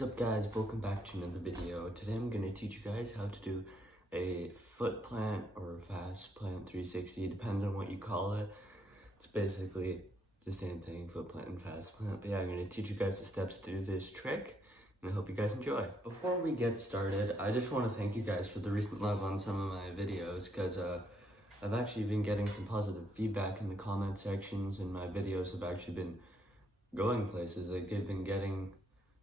What's up guys, welcome back to another video. Today I'm going to teach you guys how to do a foot plant or fast plant 360, depends on what you call it. It's basically the same thing, foot plant and fast plant. But yeah, I'm going to teach you guys the steps to do this trick, and I hope you guys enjoy. Before we get started, I just want to thank you guys for the recent love on some of my videos, because I've actually been getting some positive feedback in the comment sections, and my videos have actually been going places. Like, they've been getting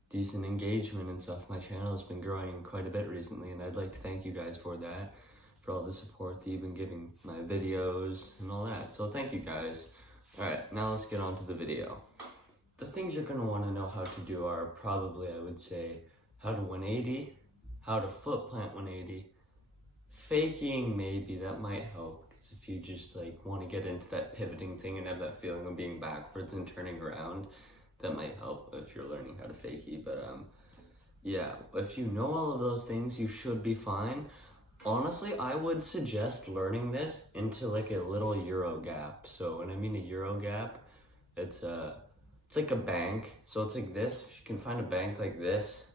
decent engagement and stuff. My channel has been growing quite a bit recently, and I'd like to thank you guys for that, for all the support that you've been giving my videos and all that. So thank you guys. Alright, now let's get on to the video. The things you're going to want to know how to do are probably, I would say, how to 180, how to foot plant 180, faking maybe, that might help, because if you just like want to get into that pivoting thing and have that feeling of being backwards and turning around, that might help if you're learning how to fakie. But yeah, if you know all of those things, you should be fine. Honestly, I would suggest learning this into like a little Euro gap. So when I mean a Euro gap, it's like a bank. So it's like this. If you can find a bank like this,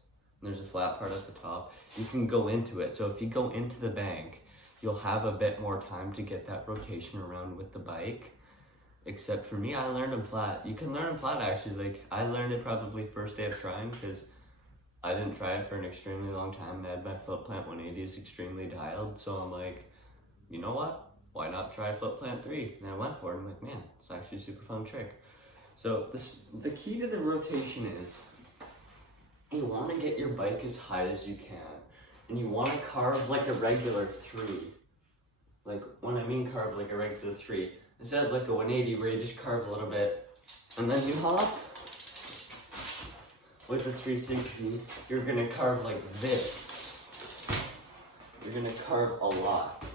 and there's a flat part at the top, you can go into it. So if you go into the bank, you'll have a bit more time to get that rotation around with the bike. Except for me, I learned them flat. You can learn them flat actually. Like, I learned it probably first day of trying, because I didn't try it for an extremely long time. I had my foot plant 180s extremely dialed, so I'm like, you know what? Why not try foot plant 3? And I went for it. I'm like, man, it's actually a super fun trick. So the key to the rotation is you want to get your bike as high as you can, and you want to carve like a regular 3. Like, when I mean carve like a regular 3, instead of like a 180 where you just carve a little bit and then you hop, with the 360, you're gonna carve like this. You're gonna carve a lot.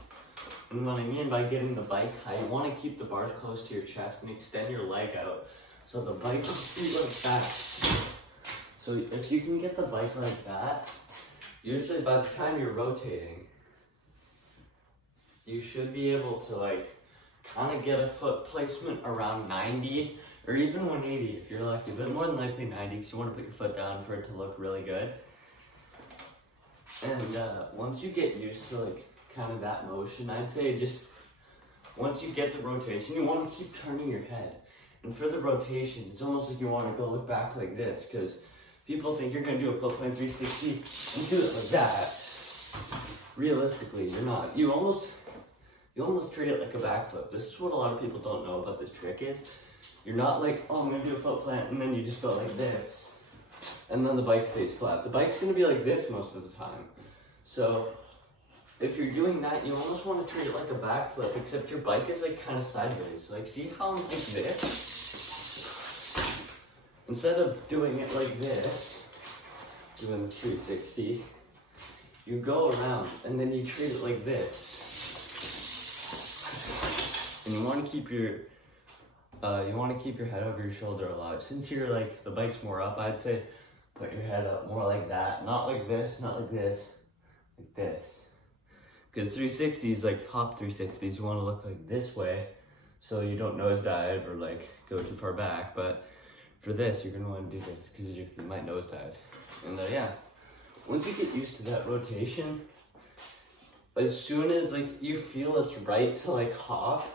And what I mean by getting the bike high, you wanna keep the bars close to your chest and extend your leg out, so the bike will be like that. So if you can get the bike like that, usually by the time you're rotating, you should be able to like kind of get a foot placement around 90 or even 180 if you're lucky, but more than likely 90, because you want to put your foot down for it to look really good. And once you get used to like kind of that motion, I'd say just once you get the rotation, you want to keep turning your head. And for the rotation, it's almost like you want to go look back like this, because people think you're going to do a foot plant 360 and do it like that. Realistically, you're not. You almost treat it like a back flip. This is what a lot of people don't know about this trick is, you're not like, oh, I'm gonna do a foot plant, and then you just go like this, and then the bike stays flat. The bike's gonna be like this most of the time. So if you're doing that, you almost want to treat it like a back flip, except your bike is like kind of sideways. So like, see how I'm like this? Instead of doing it like this, doing the 360, you go around, and then you treat it like this. And you want to keep your head over your shoulder a lot. Since you're like, the bike's more up, I'd say put your head up more like that, not like this, not like this, like this. Because 360s, like hop 360s, you want to look like this way, so you don't nosedive or like go too far back. But for this, you're gonna want to do this because you might nosedive. And yeah, once you get used to that rotation, as soon as like you feel it's right to like hop,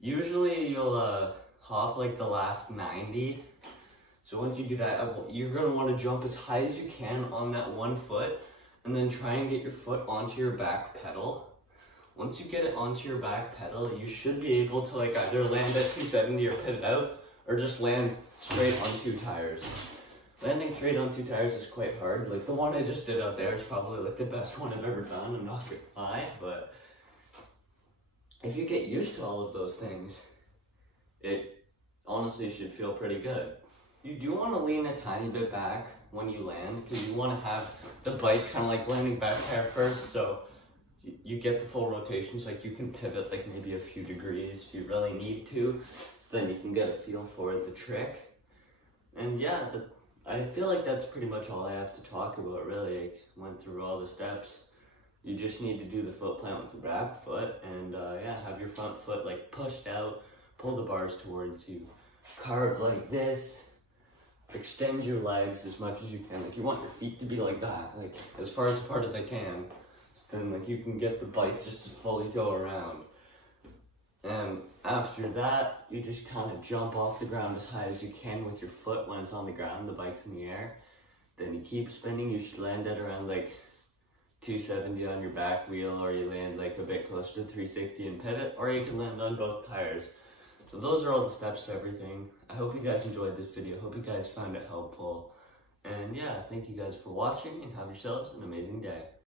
usually you'll hop like the last 90. So once you do that, you're gonna want to jump as high as you can on that one foot, and then try and get your foot onto your back pedal. Once you get it onto your back pedal, you should be able to like either land at 270 or pivot out, or just land straight on 2 tires. Landing straight on 2 tires is quite hard. Like the one I just did out there is probably like the best one I've ever done, I'm not gonna lie, but if you get used to all of those things, it honestly should feel pretty good. You do want to lean a tiny bit back when you land, because you want to have the bike kind of like landing back tire first, so you get the full rotation, so like you can pivot like maybe a few degrees if you really need to, so then you can get a feel for the trick. And yeah, I feel like that's pretty much all I have to talk about, really. I went through all the steps. You just need to do the foot plant with the back foot, and yeah, have your front foot like pushed out, pull the bars towards you, carve like this, extend your legs as much as you can. Like you want your feet to be like that, like as far as apart as I can. So then like you can get the bike just to fully go around. And after that, you just kind of jump off the ground as high as you can with your foot when it's on the ground, the bike's in the air. Then you keep spinning, you should land at around like 270 on your back wheel, or you land like a bit closer to 360 and pivot, or you can land on both tires. So those are all the steps to everything. I hope you guys enjoyed this video, hope you guys found it helpful. And yeah, thank you guys for watching and have yourselves an amazing day.